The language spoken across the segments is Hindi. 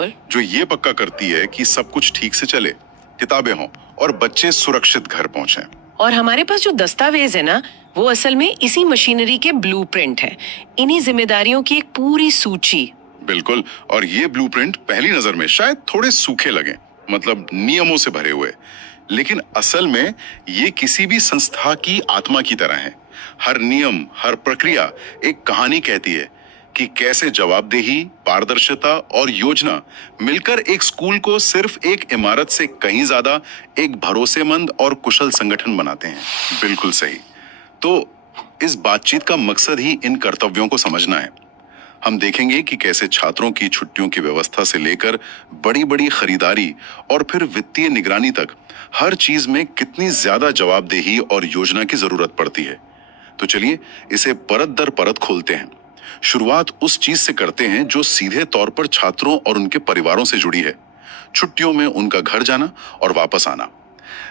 जो ये पक्का करती है कि सब कुछ ठीक से चले, किताबें हों और बच्चे सुरक्षित घर पहुंचे। और हमारे पास जो दस्तावेज है ना, वो असल में इसी मशीनरी के ब्लूप्रिंट है, इन्हीं जिम्मेदारियों की एक पूरी सूची। बिल्कुल, और ये ब्लूप्रिंट पहली नजर में शायद थोड़े सूखे लगे, मतलब नियमों से भरे हुए, लेकिन असल में ये किसी भी संस्था की आत्मा की तरह है। हर नियम, हर प्रक्रिया एक कहानी कहती है कि कैसे जवाबदेही, पारदर्शिता और योजना मिलकर एक स्कूल को सिर्फ एक इमारत से कहीं ज्यादा एक भरोसेमंद और कुशल संगठन बनाते हैं। बिल्कुल सही। तो इस बातचीत का मकसद ही इन कर्तव्यों को समझना है। हम देखेंगे कि कैसे छात्रों की छुट्टियों की व्यवस्था से लेकर बड़ी बड़ी खरीदारी और फिर वित्तीय निगरानी तक हर चीज में कितनी ज्यादा जवाबदेही और योजना की जरूरत पड़ती है। तो चलिए इसे परत दर परत खोलते हैं। शुरुआत उस चीज से करते हैं जो सीधे तौर पर छात्रों और उनके परिवारों से जुड़ी है, छुट्टियों में उनका घर जाना और वापस आना।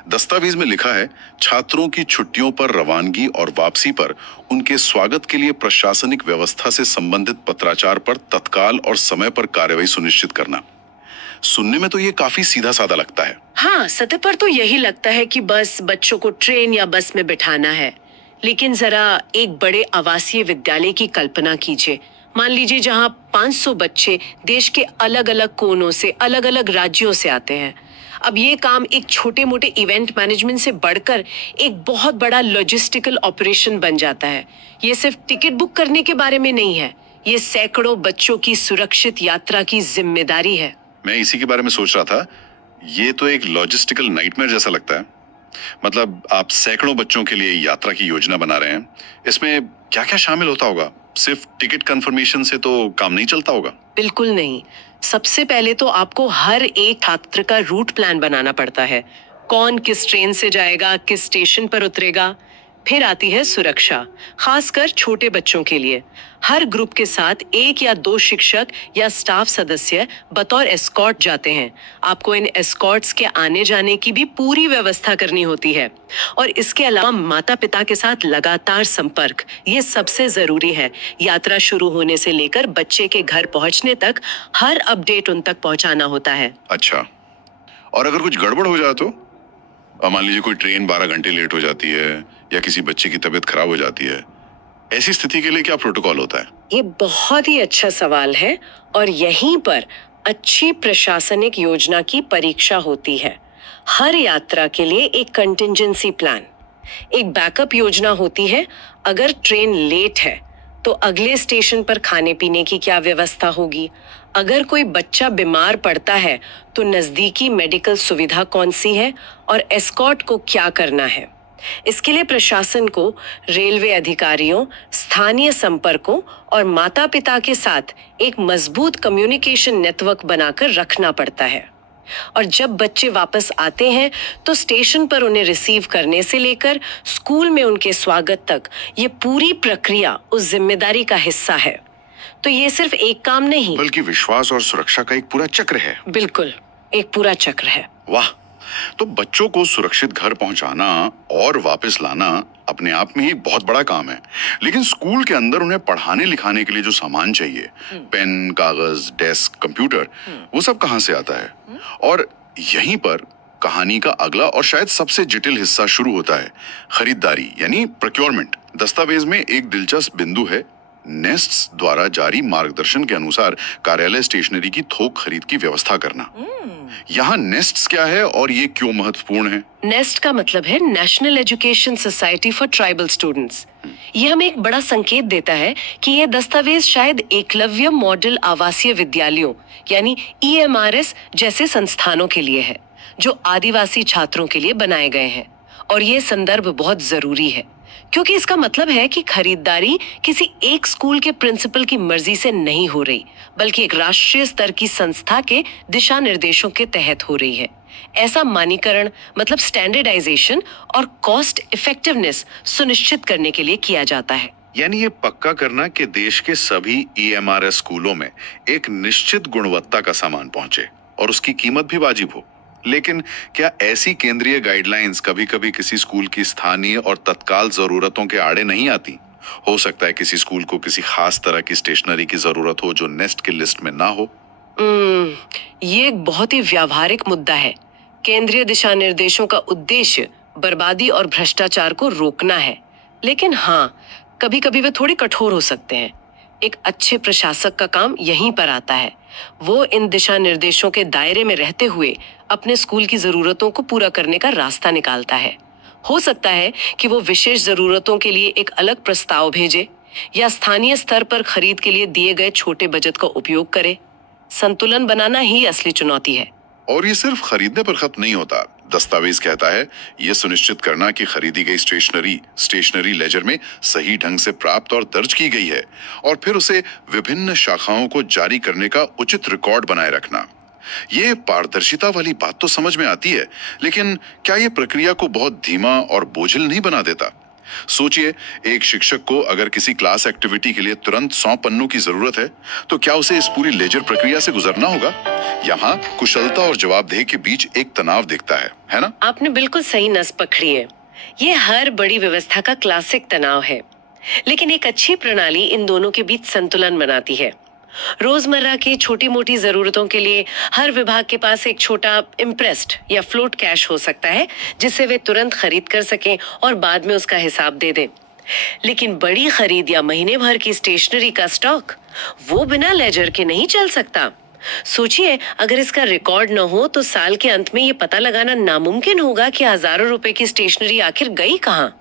दस्तावेज में लिखा है, छात्रों की छुट्टियों पर रवानगी और वापसी पर उनके स्वागत के लिए प्रशासनिक व्यवस्था से संबंधित पत्राचार पर तत्काल और समय पर कार्रवाई सुनिश्चित करना। सुनने में तो ये काफी सीधा साधा लगता है। हाँ, सतह पर तो यही लगता है कि बस बच्चों को ट्रेन या बस में बिठाना है, लेकिन जरा एक बड़े आवासीय विद्यालय की कल्पना कीजिए। मान लीजिए जहाँ 500 बच्चे देश के अलग अलग कोनों से, अलग अलग राज्यों से आते हैं। अब ये काम एक छोटे मोटे इवेंट मैनेजमेंट से बढ़कर एक बहुत बड़ा लॉजिस्टिकल ऑपरेशन बन जाता है। ये सिर्फ टिकट बुक करने के बारे में नहीं है, ये सैकड़ों बच्चों की सुरक्षित यात्रा की जिम्मेदारी है। मैं इसी के बारे में सोच रहा था। ये तो एक लॉजिस्टिकल नाइटमेयर जैसा लगता है। मतलब आप सैकड़ों बच्चों के लिए यात्रा की योजना बना रहे हैं। इसमें क्या क्या शामिल होता होगा? सिर्फ टिकट कंफर्मेशन से तो काम नहीं चलता होगा। बिल्कुल नहीं। सबसे पहले तो आपको हर एक छात्र का रूट प्लान बनाना पड़ता है। कौन किस ट्रेन से जाएगा, किस स्टेशन पर उतरेगा। फिर आती है सुरक्षा, खासकर छोटे बच्चों के लिए। हर ग्रुप के साथ 1 या 2 शिक्षक या स्टाफ सदस्य बतौर एस्कॉर्ट जाते हैं। आपको इन एस्कॉर्ट्स के आने जाने की भी पूरी व्यवस्था करनी होती है। और इसके अलावा माता पिता के साथ लगातार संपर्क, ये सबसे जरूरी है। यात्रा शुरू होने से लेकर बच्चे के घर पहुंचने तक हर अपडेट उन तक पहुंचाना होता है। अच्छा, और अगर कुछ गड़बड़ हो जाए तो? मान लीजिए कोई ट्रेन 12 घंटे लेट हो जाती है या किसी बच्चे की तबीयत खराब हो जाती है, ऐसी स्थिति के लिए क्या प्रोटोकॉल होता है? ये बहुत ही अच्छा सवाल है और यहीं पर अच्छी प्रशासनिक योजना की परीक्षा होती है। हर यात्रा के लिए एक कंटिंजेंसी प्लान, एक बैकअप योजना होती है। अगर ट्रेन लेट है तो अगले स्टेशन पर खाने पीने की क्या व्यवस्था होगी? अगर कोई बच्चा बीमार पड़ता है तो नजदीकी मेडिकल सुविधा कौन सी है और एस्कॉर्ट को क्या करना है? इसके लिए प्रशासन को रेलवे अधिकारियों, स्थानीय संपर्कों और माता पिता के साथ एक मजबूत कम्युनिकेशन नेटवर्क बनाकर रखना पड़ता है। और जब बच्चे वापस आते हैं तो स्टेशन पर उन्हें रिसीव करने से लेकर स्कूल में उनके स्वागत तक ये पूरी प्रक्रिया उस जिम्मेदारी का हिस्सा है। तो ये सिर्फ एक काम नहीं, बल्कि विश्वास और सुरक्षा का एक पूरा चक्र है। बिल्कुल, एक पूरा चक्र है। वाह! तो बच्चों को सुरक्षित घर पहुंचाना और वापस लाना अपने आप में ही बहुत बड़ा काम है, लेकिन स्कूल के अंदर उन्हें पढ़ाने लिखाने के लिए जो सामान चाहिए, पेन, कागज, डेस्क, कंप्यूटर, वो सब कहाँ से आता है? और यहीं पर कहानी का अगला और शायद सबसे जटिल हिस्सा शुरू होता है, खरीदारी यानी प्रोक्योरमेंट। दस्तावेज में एक दिलचस्प बिंदु है, नेस्ट्स द्वारा जारी मार्गदर्शन के अनुसार कार्यालय स्टेशनरी की थोक खरीद की व्यवस्था करना। यहाँ नेस्ट्स क्या है और ये क्यों महत्वपूर्ण है? नेस्ट का मतलब है national education society for tribal students. ये हमें एक बड़ा संकेत देता है कि ये दस्तावेज शायद एकलव्य मॉडल आवासीय विद्यालयों यानी EMRS जैसे संस्थानों के लिए है, जो आदिवासी छात्रों के लिए बनाए गए हैं। और ये संदर्भ बहुत जरूरी है क्योंकि इसका मतलब है कि खरीदारी किसी एक स्कूल के प्रिंसिपल की मर्जी से नहीं हो रही, बल्कि एक राष्ट्रीय स्तर की संस्था के दिशा निर्देशों के तहत हो रही है। ऐसा मानकीकरण मतलब स्टैंडर्डाइजेशन और कॉस्ट इफेक्टिवनेस सुनिश्चित करने के लिए किया जाता है। यानी ये पक्का करना कि देश के सभी EMRS स्कूलों में एक निश्चित गुणवत्ता का सामान पहुंचे और उसकी कीमत भी वाजिब हो। लेकिन क्या ऐसी केंद्रीय गाइडलाइंस कभी-कभी किसी स्कूल की स्थानीय और तत्काल जरूरतों के आड़े नहीं आती? हो सकता है किसी स्कूल को किसी खास तरह की स्टेशनरी की जरूरत हो जो नेस्ट की लिस्ट में ना हो। ये एक बहुत ही व्यावहारिक मुद्दा है। केंद्रीय दिशा निर्देशों का उद्देश्य बर्बादी और भ्रष्टाचार को रोकना है, लेकिन हाँ, कभी कभी वे थोड़े कठोर हो सकते हैं। एक अच्छे प्रशासक का काम यहीं पर आता है। वो इन दिशा निर्देशों के दायरे में रहते हुए अपने स्कूल की जरूरतों को पूरा करने का रास्ता निकालता है। हो सकता है कि वो विशेष जरूरतों के लिए एक अलग प्रस्ताव भेजे या स्थानीय स्तर पर खरीद के लिए दिए गए छोटे बजट का उपयोग करे। संतुलन बनाना ही असली चुनौती है। और ये सिर्फ खरीदने पर खत्म नहीं होता। दस्तावेज कहता है यह सुनिश्चित करना कि खरीदी गई स्टेशनरी लेजर में सही ढंग से प्राप्त और दर्ज की गई है, और फिर उसे विभिन्न शाखाओं को जारी करने का उचित रिकॉर्ड बनाए रखना। ये पारदर्शिता वाली बात तो समझ में आती है, लेकिन क्या ये प्रक्रिया को बहुत धीमा और बोझिल नहीं बना देता? सोचिए, एक शिक्षक को अगर किसी क्लास एक्टिविटी के लिए तुरंत 100 पन्नों की जरूरत है, तो क्या उसे इस पूरी लेजर प्रक्रिया से गुजरना होगा? यहाँ कुशलता और जवाबदेही के बीच एक तनाव दिखता है ना? आपने बिल्कुल सही नस पकड़ी है। ये हर बड़ी व्यवस्था का क्लासिक तनाव है, लेकिन एक अच्छी प्रणाली इन दोनों के बीच संतुलन बनाती है। रोजमर्रा की छोटी मोटी जरूरतों के लिए हर विभाग के पास एक छोटा इम्प्रेस्ड या फ्लोट कैश हो सकता है, जिससे वे तुरंत खरीद कर सकें और बाद में उसका हिसाब दे दें। लेकिन बड़ी खरीद या महीने भर की स्टेशनरी का स्टॉक, वो बिना लेजर के नहीं चल सकता। सोचिए, अगर इसका रिकॉर्ड न हो तो साल के अंत में ये पता लगाना नामुमकिन होगा कि हजारों रुपए की स्टेशनरी आखिर गई कहाँ।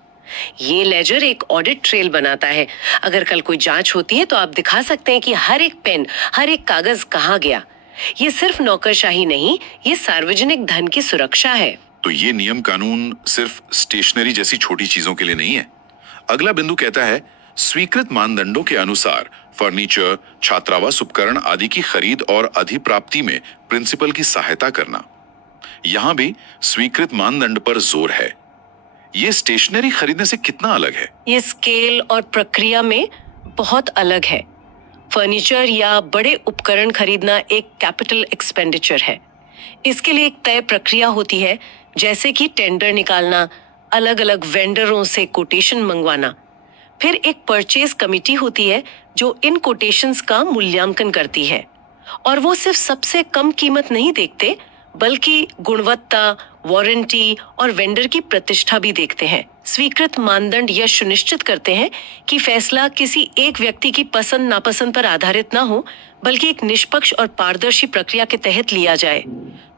ये लेजर एक ऑडिट ट्रेल बनाता है। अगर कल कोई जांच होती है तो आप दिखा सकते हैं कि हर एक पेन, हर एक कागज कहाँ गया। ये सिर्फ नौकरशाही नहीं, ये सार्वजनिक धन की सुरक्षा है। तो ये नियम कानून सिर्फ स्टेशनरी जैसी छोटी चीजों के लिए नहीं है। अगला बिंदु कहता है स्वीकृत मानदंडों के अनुसार फर्नीचर, छात्रावास उपकरण आदि की खरीद और अधिप्राप्ति में प्रिंसिपल की सहायता करना। यहां भी स्वीकृत मानदंड पर जोर है। ये स्टेशनरी खरीदने से कितना अलग है? ये स्केल और प्रक्रिया में बहुत अलग है। फर्नीचर या बड़े उपकरण खरीदना एक कैपिटल एक्सपेंडिचर है। इसके लिए एक तय प्रक्रिया होती है, जैसे कि टेंडर निकालना, अलग अलग वेंडरों से कोटेशन मंगवाना। फिर एक परचेज कमिटी होती है जो इन कोटेशंस का मूल्यांकन करती है, और वो सिर्फ सबसे कम कीमत नहीं देखते, बल्कि गुणवत्ता, वारंटी और वेंडर की प्रतिष्ठा भी देखते हैं। स्वीकृत मानदंड यह सुनिश्चित करते हैं कि फैसला किसी एक व्यक्ति की पसंद नापसंद पर आधारित ना हो, बल्कि एक निष्पक्ष और पारदर्शी प्रक्रिया के तहत लिया जाए,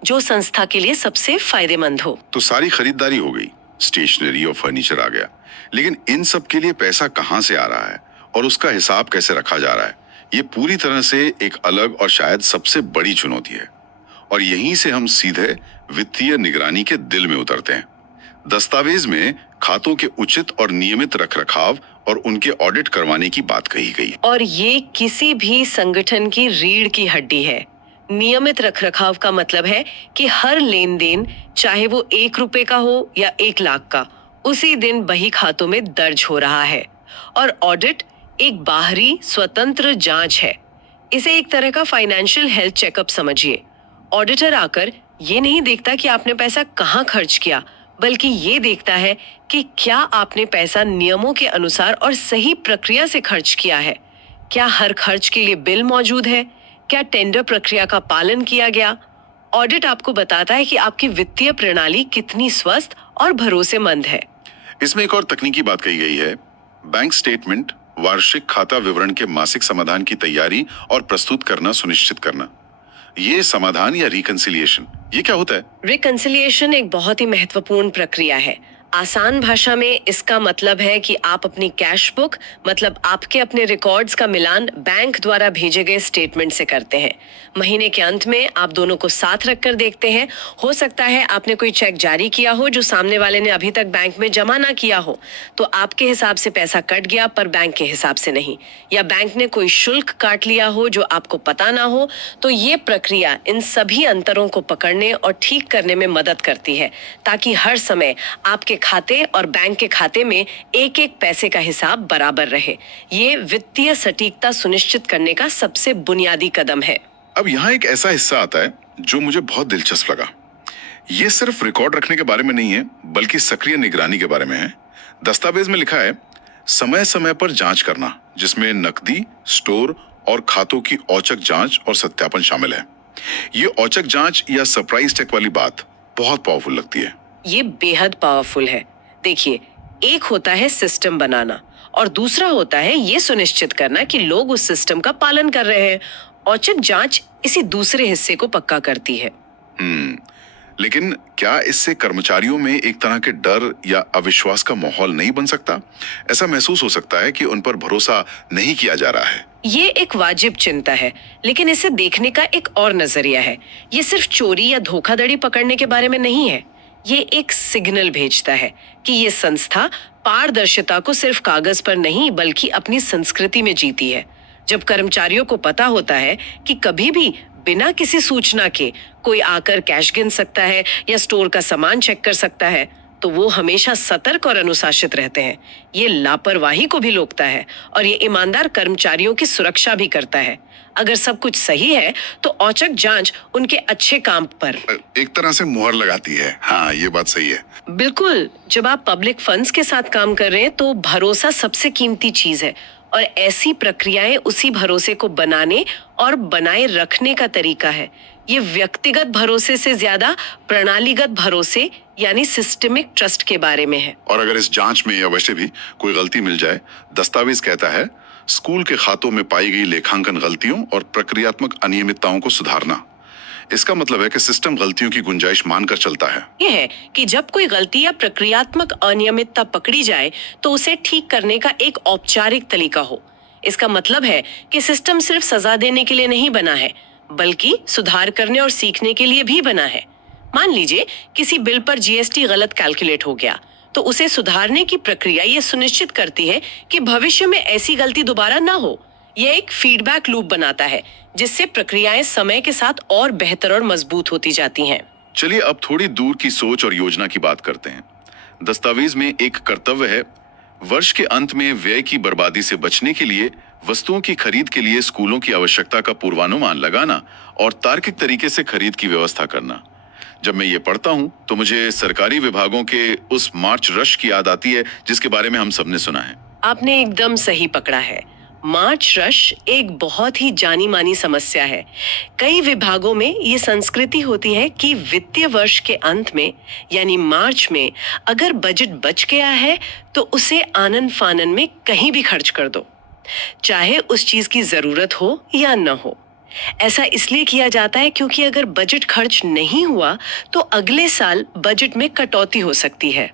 जो संस्था के लिए सबसे फायदेमंद हो। तो सारी खरीदारी हो गई, स्टेशनरी और फर्नीचर आ गया, लेकिन इन सब के लिए पैसा कहाँ से आ रहा है और उसका हिसाब कैसे रखा जा रहा है? ये पूरी तरह से एक अलग और शायद सबसे बड़ी चुनौती है। और यहीं से हम सीधे वित्तीय निगरानी के दिल में उतरते हैं। दस्तावेज में खातों के उचित और नियमित रखरखाव और उनके ऑडिट करवाने की बात कही गई। और ये किसी भी संगठन की रीढ़ की हड्डी है। नियमित रखरखाव का मतलब है कि हर लेन देन, चाहे वो 1 रुपए का हो या 1 लाख का, उसी दिन बही खातों में दर्ज हो रहा है। और ऑडिट एक बाहरी स्वतंत्र जांच है। इसे एक तरह का फाइनेंशियल हेल्थ चेकअप समझिए। ऑडिटर आकर ये नहीं देखता कि आपने पैसा कहाँ खर्च किया, बल्कि ये देखता है कि क्या आपने पैसा नियमों के अनुसार और सही प्रक्रिया से खर्च किया है। क्या हर खर्च के लिए बिल मौजूद है? क्या टेंडर प्रक्रिया का पालन किया गया? ऑडिट आपको बताता है कि आपकी वित्तीय प्रणाली कितनी स्वस्थ और भरोसेमंद है। इसमें एक और तकनीकी बात कही गई है, बैंक स्टेटमेंट, वार्षिक खाता विवरण के मासिक समाधान की तैयारी और प्रस्तुत करना सुनिश्चित करना। ये समाधान या रिकंसिलिएशन, ये क्या होता है? रिकंसिलिएशन एक बहुत ही महत्वपूर्ण प्रक्रिया है। आसान भाषा में इसका मतलब है कि आप अपनी कैश बुक, मतलब आपके अपने रिकॉर्ड्स का मिलान बैंक द्वारा भेजे गए स्टेटमेंट से करते हैं। महीने के अंत में आप दोनों को साथ रखकर देखते हैं। हो सकता है आपने कोई चेक जारी किया हो जो सामने वाले ने अभी तक बैंक में जमा ना किया हो, तो आपके हिसाब से पैसा कट गया पर बैंक के हिसाब से नहीं, या बैंक ने कोई शुल्क काट लिया हो जो आपको पता ना हो। तो ये प्रक्रिया इन सभी अंतरों को पकड़ने और ठीक करने में मदद करती है, ताकि हर समय आपके खाते और बैंक के खाते में एक एक पैसे का हिसाब बराबर रहे। ये वित्तीय सटीकता सुनिश्चित करने का सबसे बुनियादी कदम है। अब यहाँ एक ऐसा हिस्सा आता है जो मुझे बहुत दिलचस्प लगा। ये सिर्फ रिकॉर्ड रखने के बारे में नहीं है, बल्कि सक्रिय निगरानी के बारे में है। दस्तावेज में लिखा है समय समय पर जांच करना, जिसमें नकदी, स्टोर और खातों की औचक जांच और सत्यापन शामिल है। ये औचक जांच या सरप्राइज चेक वाली बात बहुत पावरफुल लगती है। ये बेहद पावरफुल है। देखिए, एक होता है सिस्टम बनाना और दूसरा होता है ये सुनिश्चित करना कि लोग उस सिस्टम का पालन कर रहे हैं। औचक जांच इसी दूसरे हिस्से को पक्का करती है। लेकिन क्या इससे कर्मचारियों में एक तरह के डर या अविश्वास का माहौल नहीं बन सकता? ऐसा महसूस हो सकता है कि उन पर भरोसा नहीं किया जा रहा है। ये एक वाजिब चिंता है, लेकिन इसे देखने का एक और नजरिया है। ये सिर्फ चोरी या धोखाधड़ी पकड़ने के बारे में नहीं है। ये एक सिग्नल भेजता है कि ये संस्था पारदर्शिता को सिर्फ कागज पर नहीं बल्कि अपनी संस्कृति में जीती है। जब कर्मचारियों को पता होता है कि कभी भी बिना किसी सूचना के कोई आकर कैश गिन सकता है या स्टोर का सामान चेक कर सकता है, तो वो हमेशा सतर्क और अनुशासित रहते हैं। ये लापरवाही को भी रोकता है और ये ईमानदार कर्मचारियों की सुरक्षा भी करता है। अगर सब कुछ सही है तो औचक जांच उनके अच्छे काम पर एक तरह से मुहर लगाती है। हाँ, ये बात सही है। बिल्कुल। जब आप पब्लिक फंड्स के साथ काम कर रहे हैं तो भरोसा सबसे कीमती चीज है और ऐसी प्रक्रियाएं उसी भरोसे को बनाने और बनाए रखने का तरीका है। ये व्यक्तिगत भरोसे से ज्यादा प्रणालीगत भरोसे यानी सिस्टमिक ट्रस्ट के बारे में है। और अगर इस जांच में या वैसे भी कोई गलती मिल जाए, दस्तावेज कहता है स्कूल के खातों में पाई गई लेखांकन गलतियों और प्रक्रियात्मक अनियमितताओं को सुधारना। इसका मतलब है कि सिस्टम गलतियों की गुंजाइश मानकर चलता है। यह है कि जब कोई गलती या प्रक्रियात्मक अनियमितता पकड़ी जाए तो उसे ठीक करने का एक औपचारिक तरीका हो। इसका मतलब है कि सिस्टम सिर्फ सजा देने के लिए नहीं बना है, बल्कि सुधार करने और सीखने के लिए भी बना है। मान लीजिए किसी बिल पर जीएसटी गलत कैलकुलेट हो गया, तो उसे सुधारने की प्रक्रिया ये सुनिश्चित करती है कि भविष्य में ऐसी गलती दोबारा ना हो। यह एक फीडबैक लूप बनाता है जिससे प्रक्रियाएं समय के साथ और बेहतर और मजबूत होती जाती हैं। चलिए अब थोड़ी दूर की सोच और योजना की बात करते हैं। दस्तावेज में एक कर्तव्य है, वर्ष के अंत में व्यय की बर्बादी से बचने के लिए वस्तुओं की खरीद के लिए स्कूलों की आवश्यकता का पूर्वानुमान लगाना और तार्किक तरीके से खरीद की व्यवस्था करना। जब मैं ये पढ़ता हूँ तो मुझे सरकारी विभागों के उस मार्च रश की याद आती है जिसके बारे में हम सबने सुना है। आपने एकदम सही पकड़ा है। मार्च रश एक बहुत ही जानी मानी समस्या है। कई विभागों में ये संस्कृति होती है कि वित्तीय वर्ष के अंत में यानी मार्च में अगर बजट बच गया है तो उसे आनन फानन में कहीं भी खर्च कर दो, चाहे उस चीज की जरूरत हो या न हो। ऐसा इसलिए किया जाता है क्योंकि अगर बजट खर्च नहीं हुआ तो अगले साल बजट में कटौती हो सकती है।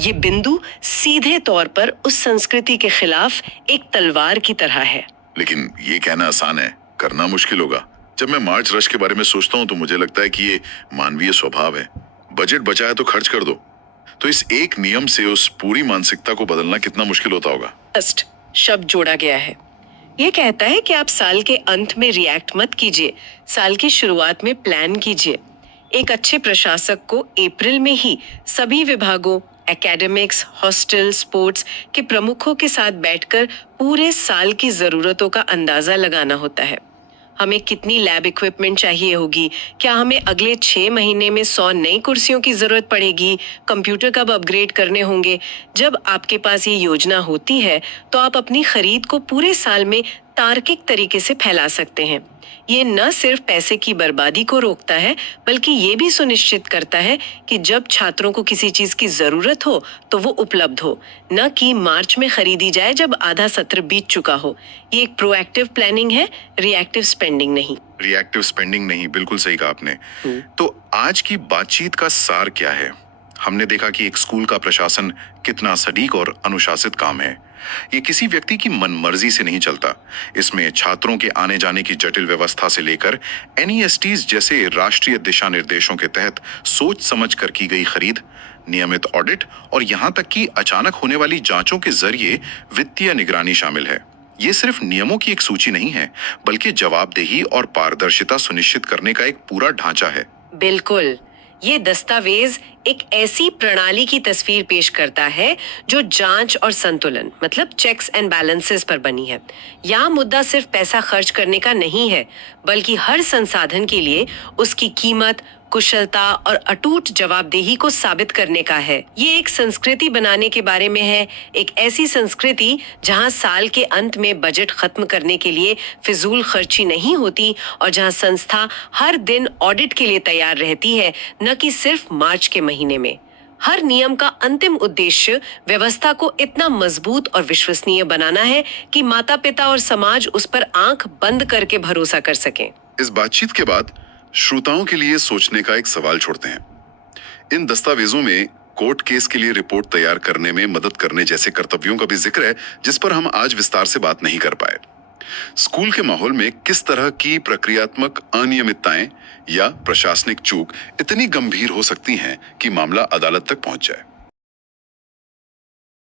ये बिंदु सीधे तौर पर उस संस्कृति के खिलाफ एक तलवार की तरह है। लेकिन ये कहना आसान है, करना मुश्किल होगा। जब मैं मार्च रश के बारे में सोचता हूँ तो मुझे लगता है कि ये मानवीय स्वभाव है। बजट बचा है तो खर्च कर दो। तो इस एक नियम से उस पूरी मानसिकता को बदलना कितना मुश्किल होता होगा। जस्ट शब्द जोड़ा गया है। ये कहता है कि आप साल के अंत में रिएक्ट मत कीजिए, साल की शुरुआत में प्लान कीजिए। एक अच्छे प्रशासक को अप्रैल में ही सभी विभागों, एकेडमिक्स, हॉस्टल, स्पोर्ट्स के प्रमुखों के साथ बैठकर पूरे साल की जरूरतों का अंदाजा लगाना होता है। हमें कितनी लैब इक्विपमेंट चाहिए होगी, क्या हमें अगले 6 महीने में 100 नई कुर्सियों की जरूरत पड़ेगी, कंप्यूटर कब अपग्रेड करने होंगे। जब आपके पास ये योजना होती है तो आप अपनी खरीद को पूरे साल में तार्किक तरीके से फैला सकते हैं। ये न सिर्फ पैसे की बर्बादी को रोकता है बल्कि ये भी सुनिश्चित करता है कि जब छात्रों को किसी चीज की जरूरत हो तो वो उपलब्ध हो, न कि मार्च में खरीदी जाए जब आधा सत्र बीत चुका हो। ये एक प्रोएक्टिव प्लानिंग है, रिएक्टिव स्पेंडिंग नहीं। रिएक्टिव स्पेंडिंग नहीं, बिल्कुल सही कहा आपने। तो आज की बातचीत का सार क्या है? हमने देखा कि एक स्कूल का प्रशासन कितना सटीक और अनुशासित काम है। ये किसी व्यक्ति की मनमर्जी से नहीं चलता। इसमें छात्रों के आने जाने की जटिल व्यवस्था से लेकर NESTs जैसे राष्ट्रीय दिशा निर्देशों के तहत सोच समझ कर की गई खरीद, नियमित ऑडिट और यहाँ तक कि अचानक होने वाली जांचों के जरिए वित्तीय निगरानी शामिल है। ये सिर्फ नियमों की एक सूची नहीं है, बल्कि जवाबदेही और पारदर्शिता सुनिश्चित करने का एक पूरा ढांचा है। बिल्कुल, ये दस्तावेज एक ऐसी प्रणाली की तस्वीर पेश करता है जो जांच और संतुलन मतलब चेक्स एंड बैलेंसेस पर बनी है। यहाँ मुद्दा सिर्फ पैसा खर्च करने का नहीं है, बल्कि हर संसाधन के लिए उसकी कीमत, कुशलता और अटूट जवाबदेही को साबित करने का है। ये एक संस्कृति बनाने के बारे में है, एक ऐसी संस्कृति जहां साल के अंत में बजट खत्म करने के लिए फिजूल खर्ची नहीं होती और जहां संस्था हर दिन ऑडिट के लिए तैयार रहती है, न कि सिर्फ मार्च के महीने में। हर नियम का अंतिम उद्देश्य व्यवस्था को इतना मजबूत और विश्वसनीय बनाना है कि माता पिता और समाज उस पर आंख बंद करके भरोसा कर सकें। इस बातचीत के बाद श्रोताओं के लिए सोचने का एक सवाल छोड़ते हैं। इन दस्तावेजों में कोर्ट केस के लिए रिपोर्ट तैयार करने में मदद करने जैसे कर्तव्यों का भी जिक्र है, जिस पर हम आज विस्तार से बात नहीं कर पाए। स्कूल के माहौल में किस तरह की प्रक्रियात्मक अनियमितताएं या प्रशासनिक चूक इतनी गंभीर हो सकती हैं कि मामला अदालत तक पहुंच जाए।